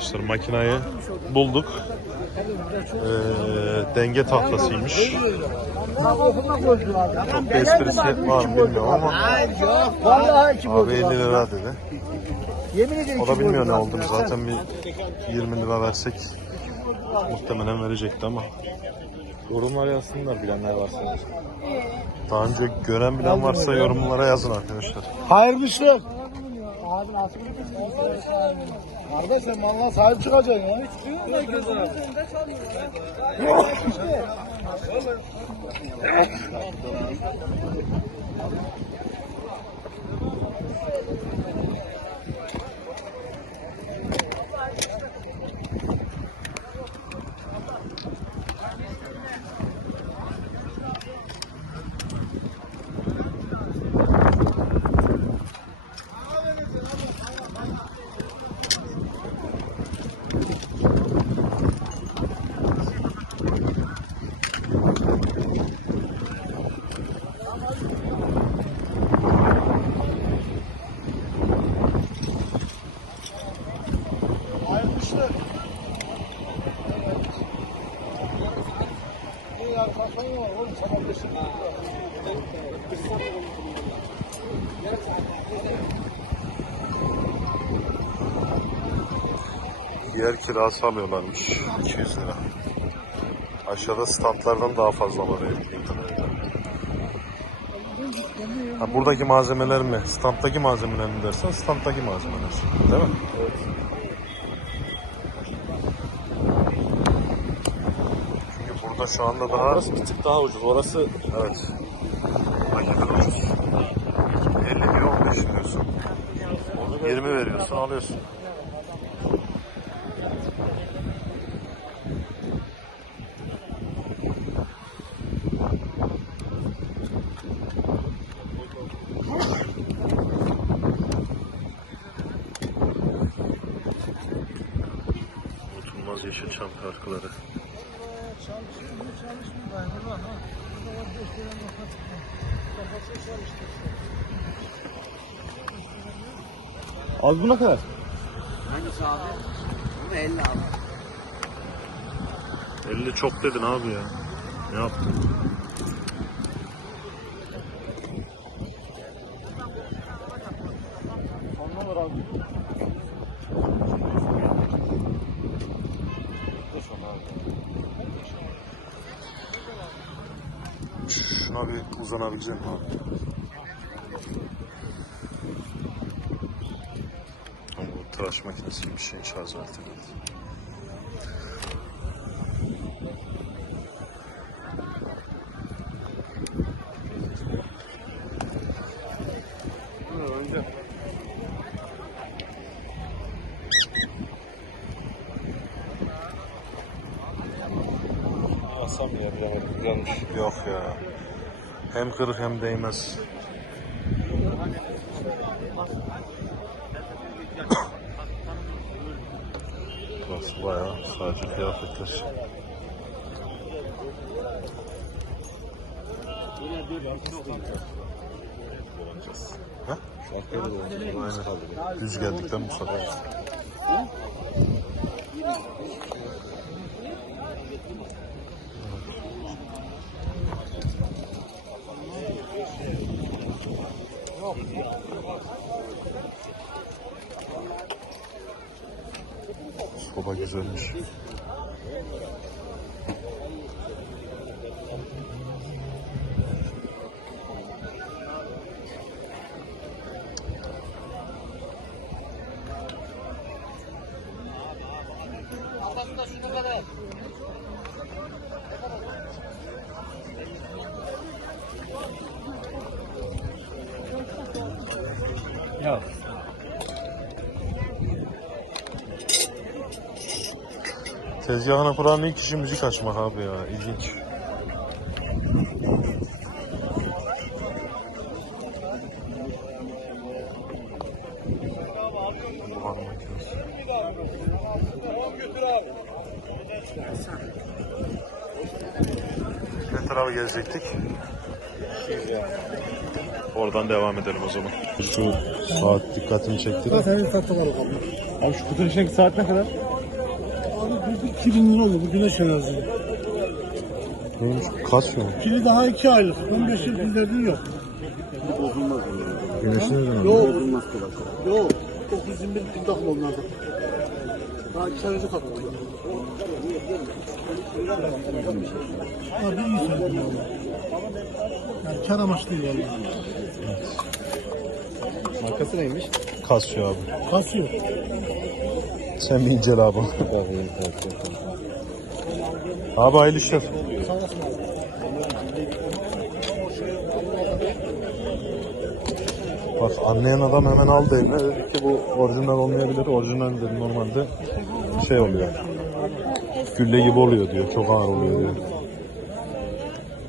arkadaşlar. Makinayı bulduk. Ee, denge tahtasıymış. Çok da esprisi var mı bilmiyorum ama abi 50 lira dedi. Yemin ederim O da bilmiyor ne olduğunu. Zaten bir 20 lira versek muhtemelen verecekti ama Yorumlar yazsınlar bilenler varsa. daha önce gören bilen varsa yorumlara yazın arkadaşlar. Hayırlısı. Kardeş sen malına sahip çıkacaksın ya. Hayırlısı. Yer kirası alıyorlarmış 200 lira. Aşağıda standlardan daha fazla var. Ha, buradaki malzemeler mi? Standtaki malzemeler mi dersen standtaki malzemeler. Değil mi? Çünkü burada şu anda daha Orası bir tık daha ucuz. Orası evet. Hakikaten ucuz. 50 diyor 15 diyorsun. 20 veriyorsun alıyorsun. Unutulmaz Yeşilçam şarkıları. Abi bu ne kadar? Hangisi abi? Bu 50 abi. 50 çok dedin abi ya. Ne yaptın? Sonuna var abi. Dur sonra abi. Şuna bir uzanabilecek misin abi? Ama bu tıraş makinesi bir şey şarj aleti. Önce. Alsam ya bilemedim. Güzelmiş. Yok ya. Hem kırık hem değmez. Burası bayağı sadece kıyafetler. Ha? Aynen. Düz geldikten bu sefer. Soba güzelmiş. Ya. Tezgahını kuran ilk kişi müzik açmak abi ya. İlginç. Buhar makinesi. Ne tarafa gelecektik? Oradan devam edelim o zaman. Şu saat dikkatimi çekti de. Senin tatlı var o Abi şu kutunun içindeki saat ne kadar? 2000 lira oldu bu güneş enerjili. Neymiş? Kasıyor mu? Kili daha 2 aylık. 15 yıl bizlerden yok. Güneşin ne zaman? Yok. Yok. 921 bin takım onlarda. Daha 2 aylık takım. Abi iyi söyledin valla. Yani kar amaçlı değil valla. Markası neymiş? Kasıyor abi. Kasıyor. Sen bir incele abi. abi hayırlı işler. Sağ olasın. Bak anlayan adam hemen aldı eline. Dedi ki bu orijinal olmayabilir. Orijinal dedi normalde şey oluyor. Gülle gibi oluyor diyor. Çok ağır oluyor diyor.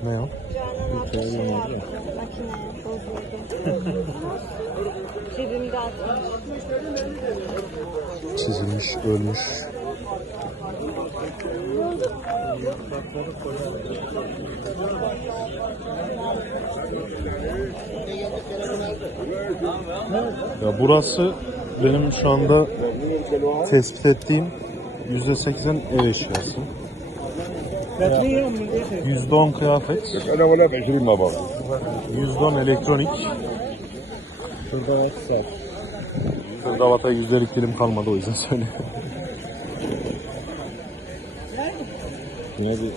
Ne o? Makine bozuldu. Çizilmiş, ölmüş. Ya burası benim şu anda tespit ettiğim %80 ev eşyası. %10 kıyafet, Öyle öyle beşirim baba. %10 elektronik. Şurada varsa. Kırdavata yüzdelik dilim kalmadı o yüzden söylüyorum. Yine bir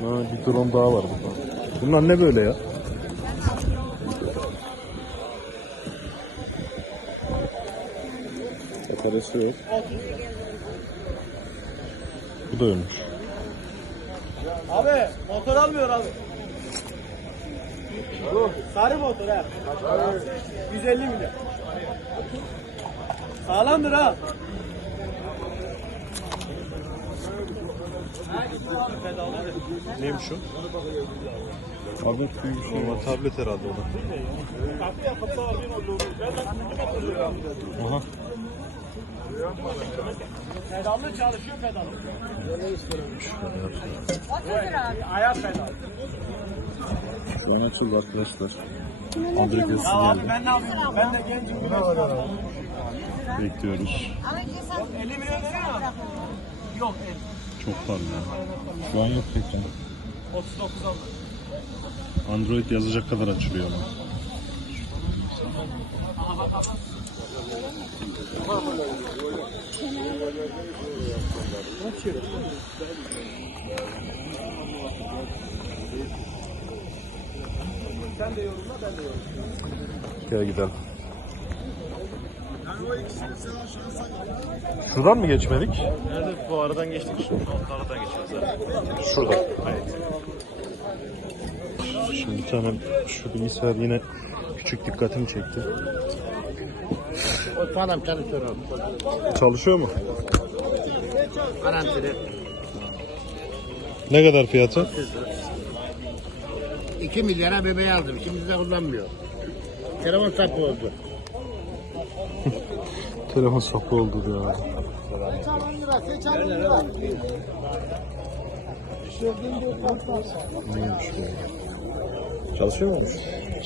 Ha, bir drone daha var burada. Bunlar ne böyle ya? sakarası yok. Bu da ölmüş. Abi motor almıyor abi. Sarı motor ha. 150 milyon. Sağlamdır ha. Neymiş o? Tablet gibi bir şey. Normal tablet herhalde o da. Aha. Pedallı çalışıyor pedal. Ayak Yani açıldı arkadaşlar. Android yazısı Abi geldi. ben ne yapayım? Ben de gencim. Bekliyoruz. 50 milyon veriyor mu? Yok Çok var ya. Şu an yok ekran. 39 aldı. Android yazacak kadar açılıyor ama. Gel gidelim. Şuradan mı geçmedik? Nerede bu aradan geçtik şimdi. Aradan geçiyoruz. Şurada. Şimdi bir tane şu bilgisayar yine küçük dikkatimi çekti. O falan çalışıyor. Çalışıyor mu? Garantili. Ne kadar fiyatı? 2 milyara bebeği aldım. Şimdi de kullanmıyor. Telefon sapı oldu. Telefon sapı oldu ya. 80 lira, 80 lira. Neymiş bu? Çalışıyor muymuş?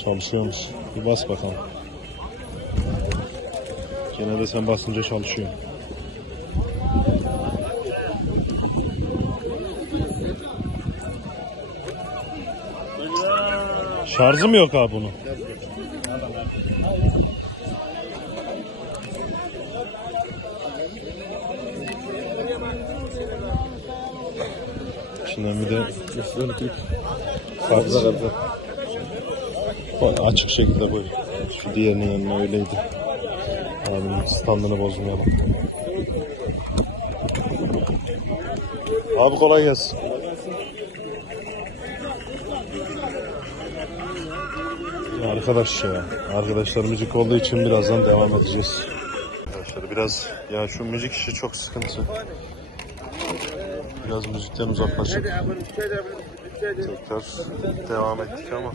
Çalışıyormuş. Bir bas bakalım. Gene de sen basınca çalışıyor. Şarjı mı yok abi bunun? İçinden bir de fazla. Koy, açık şekilde koy. Şu diğerinin yanına öyleydi. Abinin standını bozmayalım. Abi kolay gelsin. Arkadaş ya. Arkadaşlar müzik olduğu için birazdan devam edeceğiz. Arkadaşlar biraz ya şu müzik işi çok sıkıntı. Biraz müzikten uzaklaşıp tekrar devam ettik ama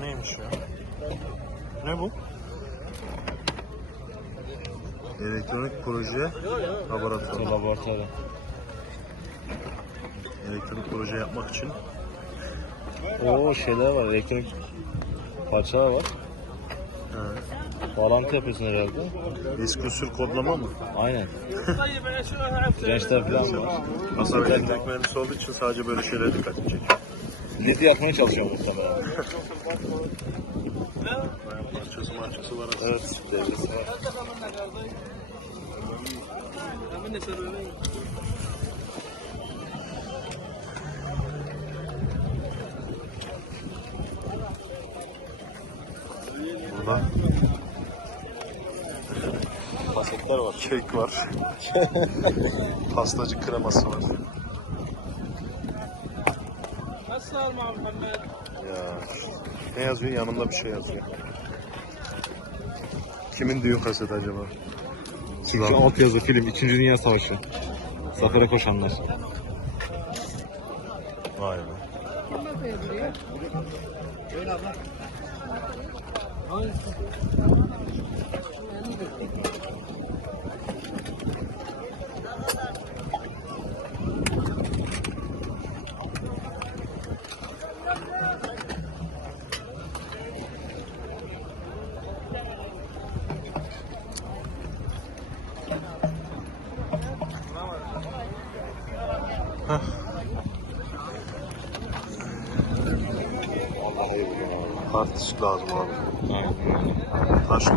Neymiş ya? Ne bu? Elektronik proje laboratuvarı. Laboratuvarda. Elektronik proje yapmak için Oo şeyler var. Elektronik parçalar var. Bağlantı yapıyorsun herhalde. Disk usul kodlama mı? Aynen. Dirençler falan var. Hasan elektrik mühendisi olduğu için sadece böyle şeylere dikkat edecek. Ledi yapmaya çalışıyorum muhtemelen. Parçası marçası var aslında. Evet, devresi var. Burada Pasetler var. kek var. Pastacı kreması var. Ya ne yazıyor? Yanında bir şey yazıyor. Kimin düğün kaseti acaba? Çünkü alt yazı film 2. Dünya Savaşı. Zafer'e koşanlar. Vay be. Hard disk lazım abi. Aynen. Kaç?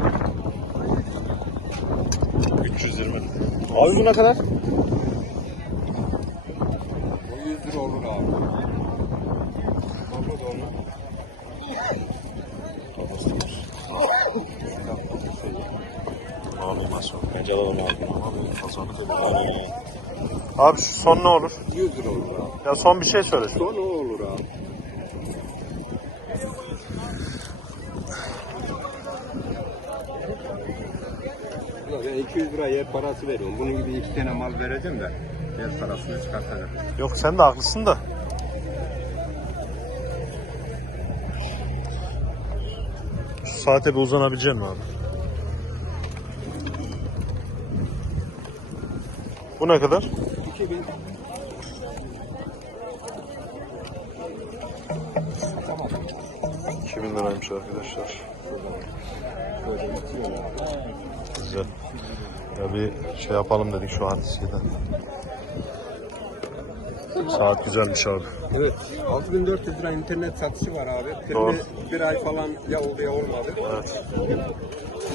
320. Abi bu ne kadar? O 100 lira olur abi. Az sonra. Bence alalım abi. Abi pazarlık edelim. Abi şu son ne olur? 100 lira olur abi. Ya son bir şey söyle. Son o olur abi. Ulan ben 200 lira yer parası veriyorum. Bunun gibi iki tane mal vereceğim de yer parasını çıkartacağım. Yok sen de haklısın da. Şu saate bir uzanabilecek misin abi? Bu ne kadar? 2000 2000 liraymış arkadaşlar. Güzel. Ya bir şey yapalım dedik şu hadiseden. Saat güzelmiş abi. Evet. 6400 lira internet satışı var abi. Doğru. bir ay falan ya oldu ya olmadı. Evet.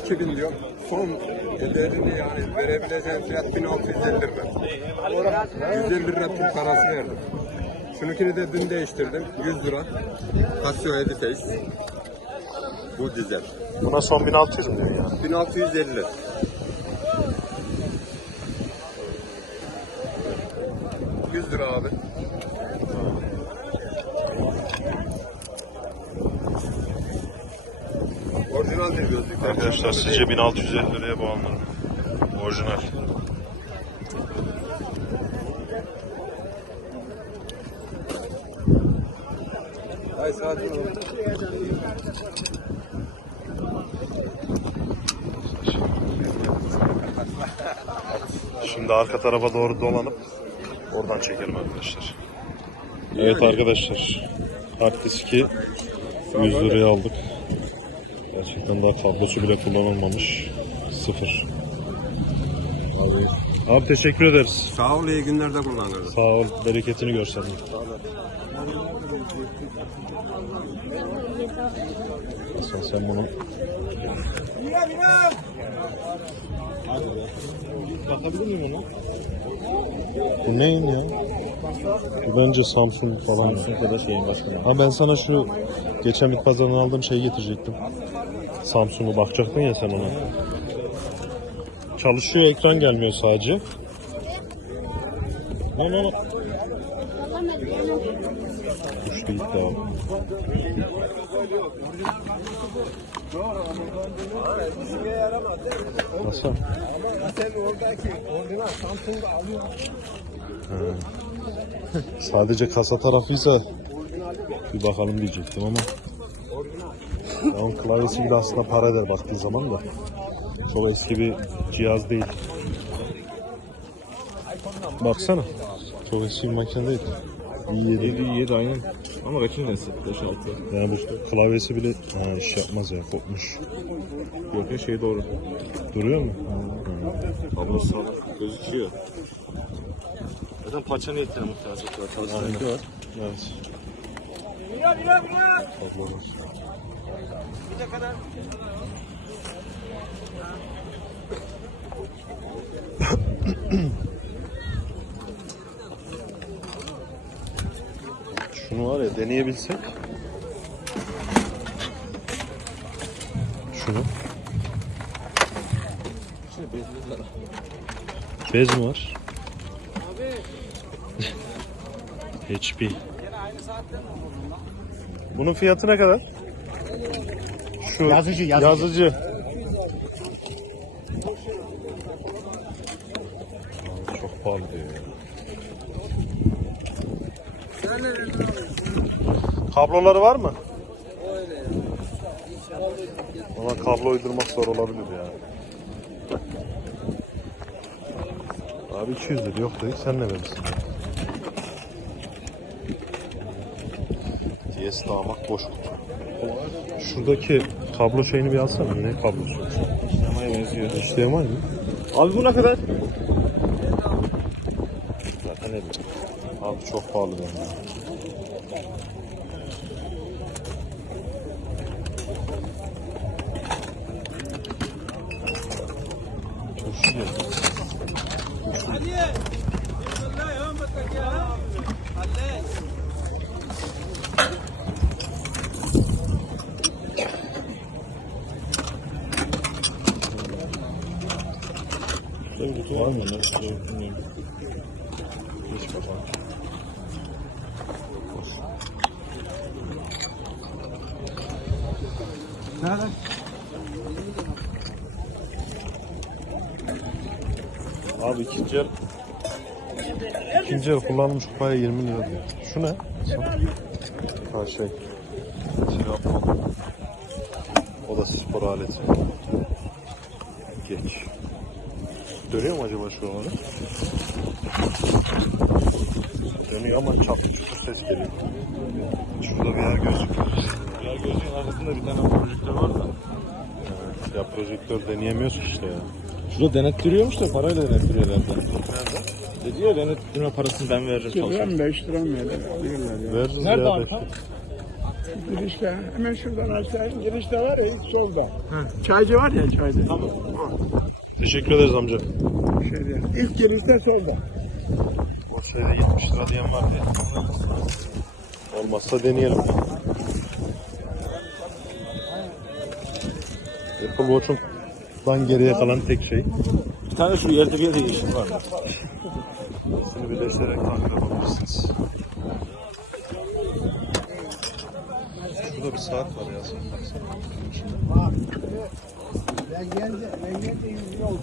2000 diyor. Son ederini yani verebileceğim fiyat 1650 lira. 150 lira pil parası verdim. Şununkini de dün değiştirdim. 100 lira. Casio Ediface. Bu dizel. Buna son 1600 mü diyor ya? 1650. Yüz lira abi. Orijinal bir gözlük. Sizce 1650 liraya mı? Orijinal. Ay sakin ol. Şimdi arka tarafa doğru dolanıp oradan çekelim arkadaşlar. Evet arkadaşlar. Hard diski 100 liraya aldık. Gerçekten daha kablosu bile kullanılmamış. Sıfır. Abi, abi teşekkür ederiz. Sağ ol iyi günlerde kullanırız. Sağ ol. Bereketini görsen. Sen, sen bunu Bakabilir miyim ona? Bu neyin ya? Bence Samsung falan. Samsung ya da şeyin başka. Ha ben sana şu geçen bit pazarından aldığım şeyi getirecektim. Samsung'u bakacaktın ya sen ona. Çalışıyor ekran gelmiyor sadece. Ne ne ne? Düştü gitti abi. Nasıl? Sadece kasa tarafıysa bir bakalım diyecektim ama ya onun klavyesi bile aslında para eder baktığın zaman da çok eski bir cihaz değil. Baksana. Çok eski bir makine değil. İyi yedi. İyi iyi de aynen. Ama kaçıncı nesil? 5-6. Yani bu klavyesi bile ha, iş yapmaz ya kopmuş. Yok ya şey doğru. Duruyor mu? Kablosu sağlam. Gözüküyor. Zaten paça niyetine muhtemelen satıyorlar. Çalıştırıyor. var. Evet. Kablo var. Şunu var ya deneyebilsek. Şunu. Bez mi var? HP. Bunun fiyatı ne kadar? Şu Yazıcı, yazıcı. yazıcı. Çok pahalı diyor ya. Kabloları var mı? Ama kablo uydurmak zor olabilir ya. Abi 200 dedi yok dedik sen ne verirsin? DS damat boş kutu. Şuradaki kablo şeyini bir alsana ne kablosu? HDMI'ye benziyor. HDMI mi? Abi bu ne kadar? Zaten ne Abi çok pahalı bence. Turşu ya. Şurada bir kutu var mı? Ne? Bilmiyorum. Geç bakalım. Nereden? Abi ikinci el ikinci el kullanılmış kupaya 20 lira diyor. Şu ne? Ha şey. Şey yapma. O da spor aleti. Geç. Dönüyor mu acaba şu an? Dönüyor ama çatır çutur ses geliyor. Şurada bir yer gözüküyor. Diğer gözlüğün arkasında bir tane projektör var da. Ya projektör deneyemiyoruz işte ya. Şurada denettiriyormuş da parayla denettiriyor herhalde. Nerede? Dedi ya denettirme parasını ben veririm. Lira 5 lira mı öyle. Veririz Nerede ya. arka? Girişte hemen şuradan aşağı girişte var ya ilk solda. Çaycı var ya çaycı. Tamam. Teşekkür ederiz amca. Şeyde, ilk girişte solda. O şeyde 70 lira diyen var diye. Olmazsa deneyelim. Apple Watch'un geriye kalan tek şey. Bir tane şu yerde bir yerde yeşil var. İkisini birleştirerek tamir yapabilirsiniz. Şurada bir saat var ya. Ben geldi, ben geldi 100 lira oldu.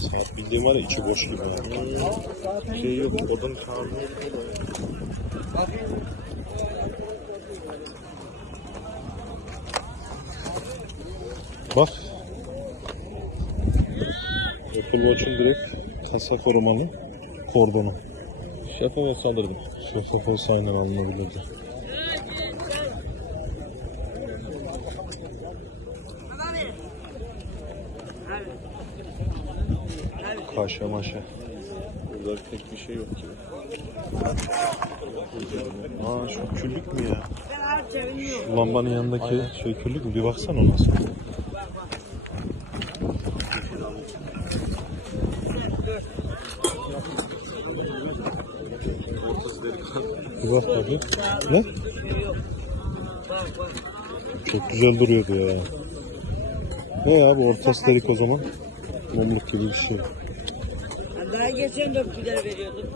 Saat bildiğim var ya içi boş gibi. Yani. Şey yok, odanın kağıdı. Bak. Apple Watch'un direkt kasa korumalı kordonu. Şeffaf olsa alırdım. Şeffaf olsa aynen alınabilirdi. Kaşa maşa. Burada pek bir şey yok ki. Aa şu küllük mü ya? Şu lambanın yanındaki şey küllük mü? Bir baksana ona sen. Bir bak bakayım. Ne? Çok güzel duruyordu ya. Ne ya bu ortası delik o zaman? Mumluk gibi bir şey. Daha geçen de gider veriyordum.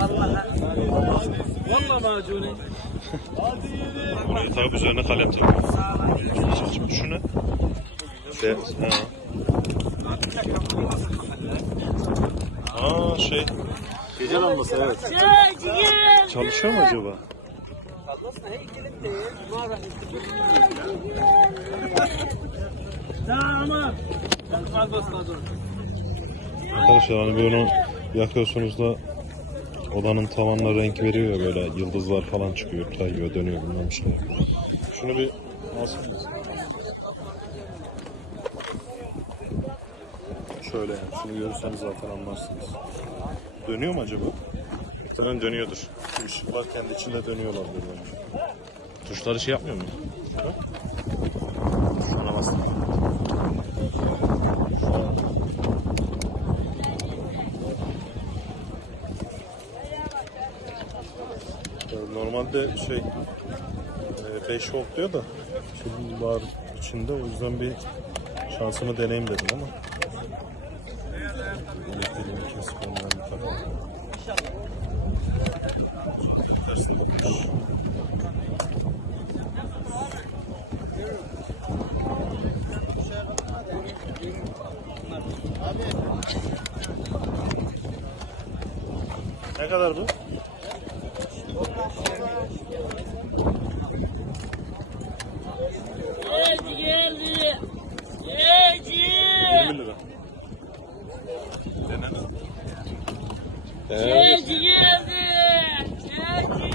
Vallahi. Vallahi macunu. Burayı takıp üzerine kalem takıyor. Şu ne? Şey, ha. Aa şey. Gece lambası evet. Çalışıyor mu acaba? Arkadaşlar hani bunu yakıyorsunuz da odanın tavanına renk veriyor ya böyle yıldızlar falan çıkıyor, kayıyor, dönüyor bilmem bir şey. Şunu bir nasıl Şöyle yani şunu görürseniz zaten anlarsınız. Dönüyor mu acaba? Muhtemelen dönüyordur. Işıklar kendi içinde dönüyorlar böyle. Tuşları şey yapmıyor mu? Şuna bastım. Ee, Normalde şey 5 volt diyor da film var içinde o yüzden bir şansımı deneyim dedim ama elektriğini kesip ondan bir takalım. Ne kadar bu? Geldi geldi. Geldi. 20 lira. Dene. Geldi geldi. Geldi.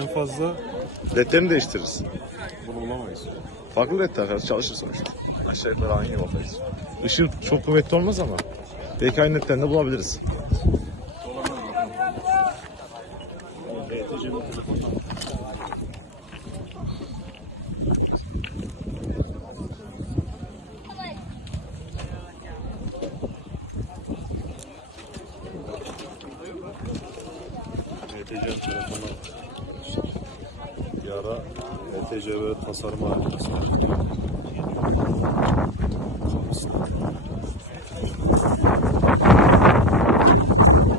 En fazla Ledlerini değiştiririz. bunu bulamayız. Farklı led takarız çalışır sonuçta. Aşağı yukarı aynı bakarız. Işığı çok kuvvetli olmaz ama belki aynı ledlerini de bulabiliriz. ETC'nin telefonuna bir e, TCV tasarım ailesi.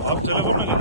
Abi telefon ne?